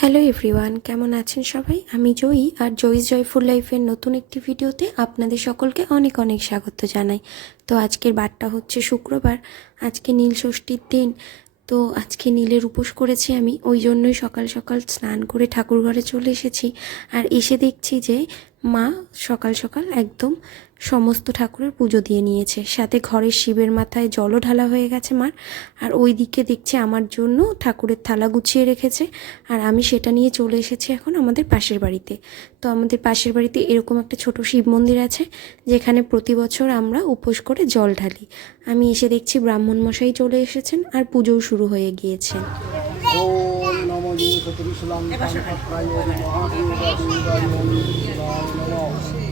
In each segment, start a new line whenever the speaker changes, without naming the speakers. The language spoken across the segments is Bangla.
হ্যালো এভরিওয়ান কেমন আছেন সবাই? আমি জয়ী আর জয়ীস জয়ফুল লাইফের নতুন একটি ভিডিওতে আপনাদের সকলকে অনেক অনেক স্বাগত জানাই। তো আজকের বারটা হচ্ছে শুক্রবার, আজকে নীল ষষ্ঠীর দিন। তো আজকে নীলের উপোস করেছি আমি, ওই জন্যই সকাল সকাল স্নান করে ঠাকুর ঘরে চলে এসেছি। আর এসে দেখছি যে মা সকাল সকাল একদম সমস্ত ঠাকুরের পুজো দিয়ে নিয়েছে। সাথে ঘরের শিবের মাথায় জলও ঢালা হয়ে গেছে মার। আর ওই দিকে দেখছি আমার জন্য ঠাকুরের থালা গুছিয়ে রেখেছে। আর আমি সেটা নিয়ে চলে এসেছি এখন আমাদের পাশের বাড়িতে। তো আমাদের পাশের বাড়িতে এরকম একটা ছোট শিব মন্দির আছে, যেখানে প্রতি বছর আমরা উপোস করে জল ঢালি। আমি এসে দেখছি ব্রাহ্মণ মশাই চলে এসেছেন আর পুজোও শুরু হয়ে গিয়েছে।
ওম নমো ত্রিশূলাম কাঙ্কাপ্রায় মহাদেবায় নমো ওম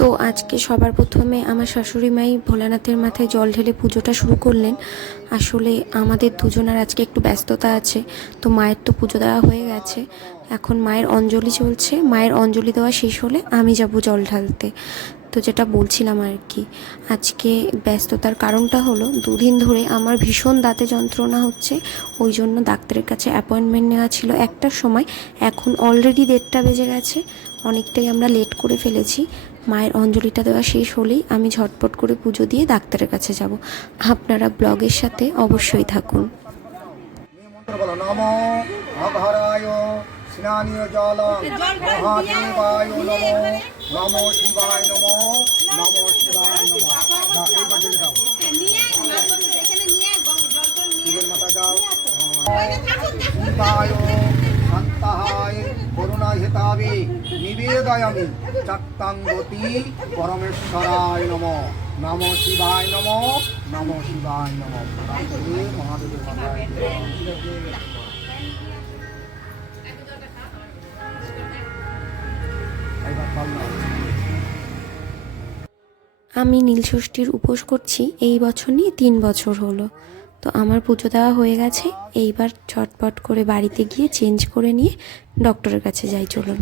তো আজকে সবার প্রথমে আমার শাশুড়ি মাই ভোলানাথের মাথায় জল ঢেলে পুজোটা শুরু করলেন। আসলে আমাদের দুজনের আজকে একটু ব্যস্ততা আছে, তো মায়ের তো পুজো দেওয়া হয়ে গেছে। এখন মায়ের অঞ্জলি চলছে, মায়ের অঞ্জলি দেওয়া শেষ হলে আমি যাব জল ঢালতে। তো যেটা বলছিলাম আর কি, আজকে ব্যস্ততার কারণটা হলো দুদিন ধরে আমার ভীষণ দাঁতে যন্ত্রণা হচ্ছে, ওই জন্য ডাক্তারের কাছে অ্যাপয়েন্টমেন্ট নেওয়া ছিল একটার সময়। এখন অলরেডি দেড়টা বেজে গেছে অনেকটাই আমরা লেট করে ফেলেছি। মায়ের অঞ্জলিটা দেওয়া শেষ হলেই আমি ঝটপট করে পুজো দিয়ে ডাক্তারের কাছে যাব। আপনারা ব্লগের সাথে অবশ্যই থাকুন।
এই মন্ত্র বলো নম অঘরায় স্নানীয় জল মহাদেবায় নম নম শিবায় নম নম শিবায় নম। দাও, এই বাটিতে দাও শিবের মাথা যাও। শিবায়
আমি নীলষষ্ঠীর উপোস করছি এই বছর নিয়ে তিন বছর হলো। তো আমার পুজো দেওয়া হয়ে গেছে। এইবার ঝটপট করে বাড়িতে গিয়ে চেঞ্জ করে নিয়ে ডক্টরের কাছে যাই, চলুন।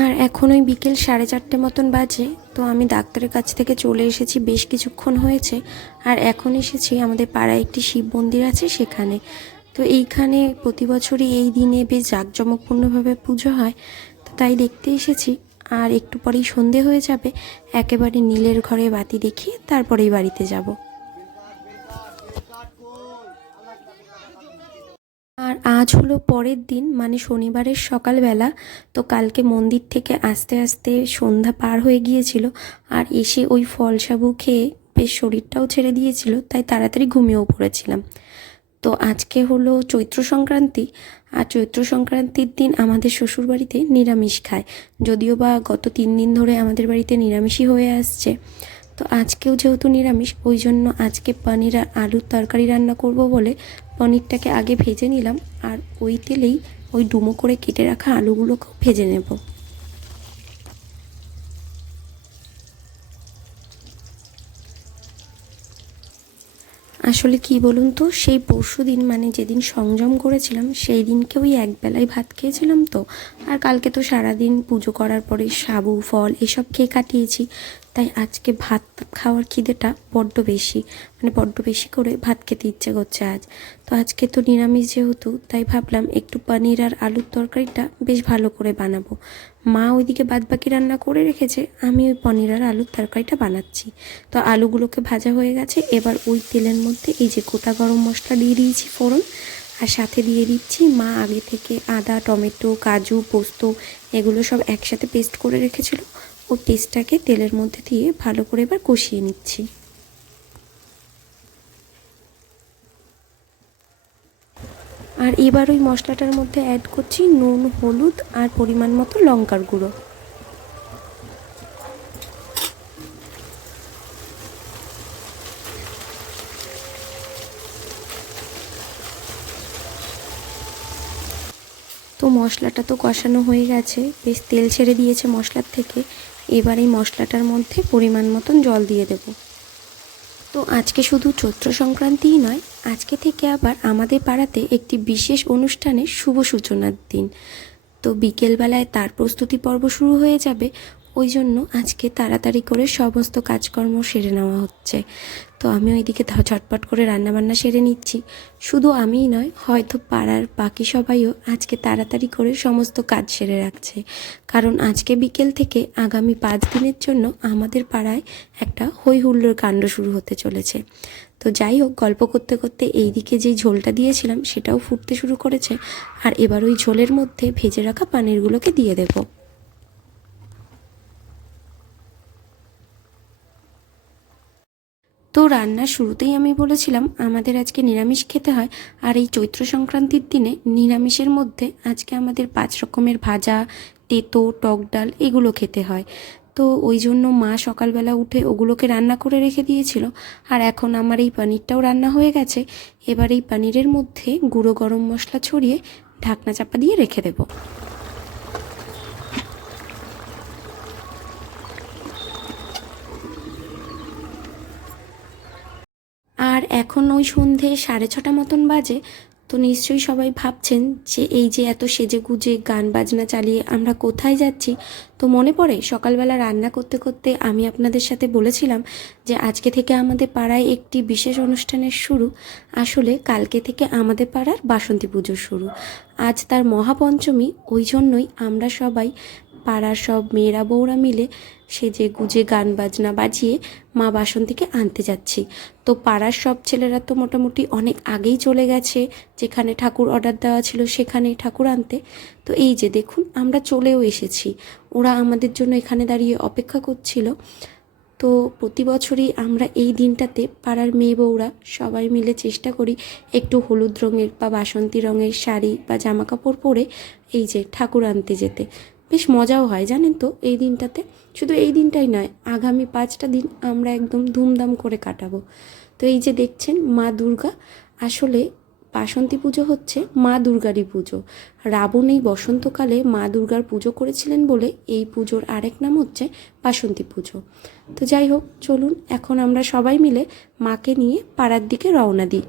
আর এখন ওই বিকেল সাড়ে চারটে মতন বাজে, তো আমি ডাক্তারের কাছ থেকে চলে এসেছি, বেশ কিছুক্ষণ হয়েছে। আর এখন এসেছি আমাদের পাড়ায় একটি শিব মন্দির আছে সেখানে। তো এইখানে প্রতি বছরই এই দিনে বেশ জাঁকজমকপূর্ণভাবে পুজো হয়, তো তাই দেখতে এসেছি। আর একটু পরেই সন্ধে হয়ে যাবে, একেবারে নীলের ঘরে বাতি দেখিয়ে তারপরেই বাড়িতে যাব। আর আজ হলো পরের দিন মানে শনিবারের সকালবেলা। তো কালকে মন্দির থেকে আস্তে আস্তে সন্ধ্যা পার হয়ে গিয়েছিল আর এসে ওই ফল সাবু খেয়ে বেশ শরীরটাও ছেড়ে দিয়েছিল, তাই তাড়াতাড়ি ঘুমিয়েও পড়েছিলাম। তো আজকে হলো চৈত্র সংক্রান্তি, আর চৈত্র সংক্রান্তির দিন আমাদের শ্বশুরবাড়িতে নিরামিষ খায়। যদিও বা গত তিন দিন ধরে আমাদের বাড়িতে নিরামিষই হয়ে আসছে। তো আজকেও যেহেতু নিরামিষ, ওই জন্য আজকে পনির আর আলুর তরকারি রান্না করব বলে পনিরটাকে আগে ভেজে নিলাম আর ওই তেলেই ওই ডুমো করে কেটে রাখা আলুগুলোকেও ভেজে নেব। আসলে কি বলুন তো, সেই পরশু দিন মানে যেদিন সংযম করেছিলাম, সেই দিনকে ওই একবেলায় ভাত খেয়েছিলাম তো। আর কালকে তো সারাদিন পুজো করার পরে সাবু, ফল এসব খেয়ে কাটিয়েছি। তাই আজকে ভাত খাওয়ার খিদেটা বড্ড বেশি। মানে বড্ড বেশি করে ভাত খেতে ইচ্ছে করছে আজ। তো আজকে তো নিরামিষ যেহেতু, তাই ভাবলাম একটু পনির আর আলুর তরকারিটা বেশ ভালো করে বানাবো। মা ওইদিকে বাদবাকি রান্না করে রেখেছে, আমি ওই পনির আর আলুর তরকারিটা বানাচ্ছি। তো আলুগুলোকে ভাজা হয়ে গেছে, এবার ওই তেলের মধ্যে এই যে গোটা গরম মশলা দিয়ে দিয়েছি ফোড়ন, আর সাথে দিয়ে দিচ্ছি মা আগে থেকে আদা, টমেটো, কাজু, পোস্ত, এগুলো সব একসাথে পেস্ট করে রেখেছিল। ও পেস্টটাকে তেলের মধ্যে দিয়ে ভালো করে এবার কষিয়ে নিচ্ছি। আর এবার ওই মশলাটার মধ্যে অ্যাড করছি নুন, হলুদ আর পরিমাণ মতো লঙ্কার গুঁড়ো। তো মশলাটা তো কষানো হয়ে গেছে, বেশ তেল ছেড়ে দিয়েছে মশলার থেকে। এবার এই মশলাটার মধ্যে পরিমাণ মতন জল দিয়ে দেব। তো আজকে শুধু চৈত্র সংক্রান্তিই নয়, আজকে থেকে আবার আমাদের পাড়াতে একটি বিশেষ অনুষ্ঠানের শুভ সূচনার দিন। তো বিকেলবেলায় তার প্রস্তুতি পর্ব শুরু হয়ে যাবে, ওই জন্য আজকে তাড়াতাড়ি করে সমস্ত কাজকর্ম সেরে নেওয়া হচ্ছে। তো আমি ওইদিকে ঝটপট করে রান্নাবান্না সেরে নিচ্ছি। শুধু আমিই নয়, হয়তো পাড়ার বাকি সবাইও আজকে তাড়াতাড়ি করে সমস্ত কাজ সেরে রাখছে। কারণ আজকে বিকেল থেকে আগামী পাঁচ দিনের জন্য আমাদের পাড়ায় একটা হই হুল্লোড় কাণ্ড শুরু হতে চলেছে। তো যাই হোক, গল্প করতে করতে এই দিকে যেই ঝোলটা দিয়েছিলাম সেটাও ফুটতে শুরু করেছে। আর এবার ওই ঝোলের মধ্যে ভেজে রাখা পানিরগুলোকে দিয়ে দেবো। তো রান্নার শুরুতেই আমি বলেছিলাম, আমাদের আজকে নিরামিষ খেতে হয়, আর এই চৈত্র সংক্রান্তির দিনে নিরামিষের মধ্যে আজকে আমাদের পাঁচ রকমের ভাজা, তেতো, টক ডাল এগুলো খেতে হয়। তো ওই জন্য মা সকালবেলা উঠে ওগুলোকে রান্না করে রেখে দিয়েছিল, আর এখন আমার এই পনিরটাও রান্না হয়ে গেছে। এবার এই পনিরের মধ্যে গুঁড়ো গরম মশলা ছড়িয়ে ঢাকনা চাপা দিয়ে রেখে দেবো। আর এখন ওই সন্ধে সাড়ে ছটা মতন বাজে, তো নিশ্চয়ই সবাই ভাবছেন যে এই যে এত সেজে গুজে গান বাজনা চালিয়ে আমরা কোথায় যাচ্ছি। তো মনে পড়ে সকালবেলা রান্না করতে করতে আমি আপনাদের সাথে বলেছিলাম যে আজকে থেকে আমাদের পাড়ায় একটি বিশেষ অনুষ্ঠানের শুরু। আসলে কালকে থেকে আমাদের পাড়ার বাসন্তী পুজো শুরু। আজ তার মহাপঞ্চমী, ওই জন্যই আমরা সবাই পাড়ার সব মেয়েরা বউরা মিলে সেজে গুজে গান বাজনা বাজিয়ে মা বাসন্তীকে আনতে যাচ্ছি। তো পাড়ার সব ছেলেরা তো মোটামুটি অনেক আগেই চলে গেছে। যেখানে ঠাকুর অর্ডার দেওয়া ছিল সেখানেই ঠাকুর আনতে। তো এই যে দেখুন, আমরা চলেও এসেছি। ওরা আমাদের জন্য এখানে দাঁড়িয়ে অপেক্ষা করছিল। তো প্রতি বছরই আমরা এই দিনটাতে পাড়ার মেয়ে বউরা সবাই মিলে চেষ্টা করি একটু হলুদ রঙের বা বাসন্তী রঙের শাড়ি বা জামা কাপড় পরে এই যে ঠাকুর আনতে যেতে। বেশ মজাও হয়, জানেন তো? এই দিনটাতে। শুধু এই দিনটাই নয়, আগামী পাঁচটা দিন আমরা একদম ধুমধাম করে কাটাবো। তো এই যে দেখছেন মা দুর্গা, আসলে বাসন্তী পুজো হচ্ছে মা দুর্গারই পুজো। রাবণ এই বসন্তকালে মা দুর্গার পুজো করেছিলেন বলে এই পুজোর আরেক নাম হচ্ছে বাসন্তী পুজো। তো যাই হোক, চলুন, এখন আমরা সবাই মিলে মাকে নিয়ে পাড়ার দিকে রওনা দিই।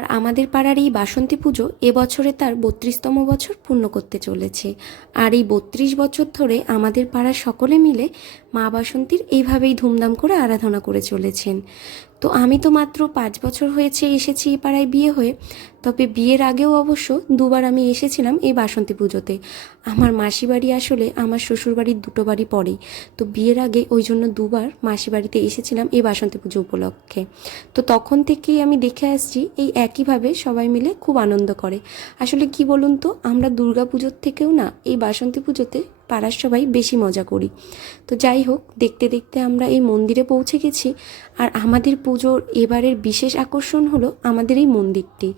আর আমাদের পাড়ার এই বাসন্তী পুজো এবছরে তার বত্রিশতম বছর পূর্ণ করতে চলেছে। আর এই বত্রিশ বছর ধরে আমাদের পাড়ার সকলে মিলে মা বাসন্তীর এইভাবেই ধুমধাম করে আরাধনা করে চলেছেন। তো আমি তো মাত্র পাঁচ বছর হয়েছে এসেছি এই পাড়ায় বিয়ে হয়ে, তবে বিয়ের আগেও অবশ্য দুবার আমি এসেছিলাম এই বাসন্তী পুজোতে। আমার মাসি বাড়ি আসলে আমার শ্বশুর বাড়ির দুটো বাড়ি পরেই, তো বিয়ের আগে ওই জন্য দুবার মাসি বাড়িতে এসেছিলাম এই বাসন্তী পুজো উপলক্ষে। তো তখন থেকেই আমি দেখে আসছি এই একইভাবে সবাই মিলে খুব আনন্দ করে। আসলে কি বলুন তো, আমরা দুর্গা পুজোর থেকেও না, এই বাসন্তী পুজোতে পাড়ার সবাই বেশি মজা করি। তো যাই হোক, দেখতে দেখতে আমরা এই মন্দিরে পৌঁছে গেছি। আর আমাদের পুজোর এবারের বিশেষ আকর্ষণ হলো আমাদের এই মন্দিরটি।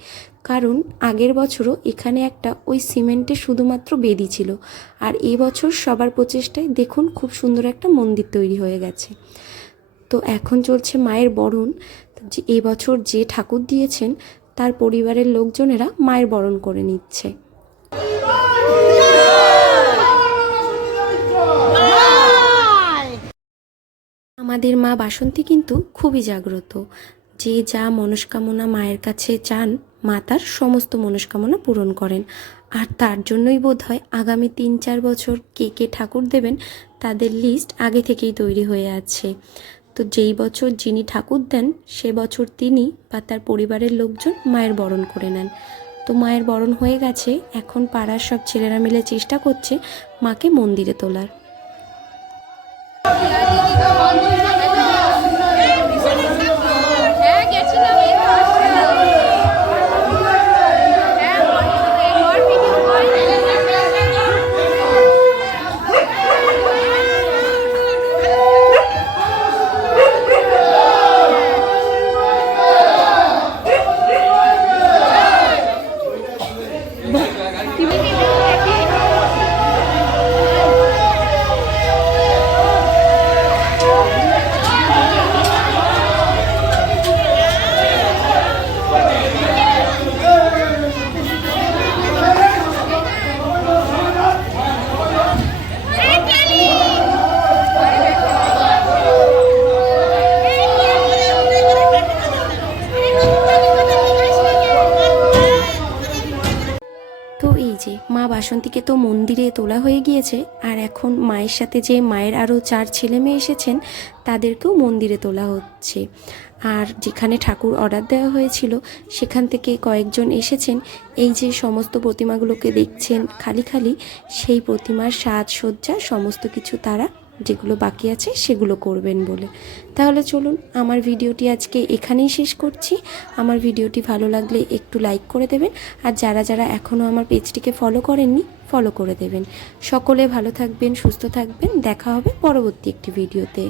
কারণ আগের বছরও এখানে একটা ওই সিমেন্টের শুধুমাত্র বেদি ছিল। আর এবছর সবার প্রচেষ্টায় দেখুন খুব সুন্দর একটা মন্দির তৈরি হয়ে গেছে। তো এখন চলছে মায়ের বরণ। যে এবছর যে ঠাকুর দিয়েছেন, তার পরিবারের লোকজনেরা মায়ের বরণ করে নিচ্ছে। আমাদের মা বাসন্তী কিন্তু খুবই জাগ্রত। যে যা মনস্কামনা মায়ের কাছে চান, মা তার সমস্ত মনস্কামনা পূরণ করেন। আর তার জন্যই বোধ হয় আগামী তিন চার বছর কে কে ঠাকুর দেবেন, তাদের লিস্ট আগে থেকেই তৈরি হয়ে আছে। তো যেই বছর যিনি ঠাকুর দেন, সে বছর তিনি বা তার পরিবারের লোকজন মায়ের বরণ করে নেন। তো মায়ের বরণ হয়ে গেছে, এখন পাড়ার সব ছেলেরা মিলে চেষ্টা করছে মাকে মন্দিরে তোলার। বাসন্তীকে তো মন্দিরে তোলা হয়ে গিয়েছে, আর এখন মায়ের সাথে যে মায়ের আরও চার ছেলে মেয়ে এসেছেন, তাদেরকেও মন্দিরে তোলা হচ্ছে। আর যেখানে ঠাকুর অর্ডার দেওয়া হয়েছিল, সেখান থেকে কয়েকজন এসেছেন। এই যে সমস্ত প্রতিমাগুলোকে দেখছেন খালি খালি, সেই প্রতিমার সাজসজ্জা, সমস্ত কিছু তারা যেগুলো বাকি আছে সেগুলো করবেন বলে। তাহলে চলুন, আমার ভিডিওটি আজকে এখানেই শেষ করছি। আমার ভিডিওটি ভালো লাগলে একটু লাইক করে দেবেন আর যারা যারা এখনও আমার পেজটিকে ফলো করেননি, ফলো করে দেবেন। সকলে ভালো থাকবেন, সুস্থ থাকবেন। দেখা হবে পরবর্তী একটি ভিডিওতে।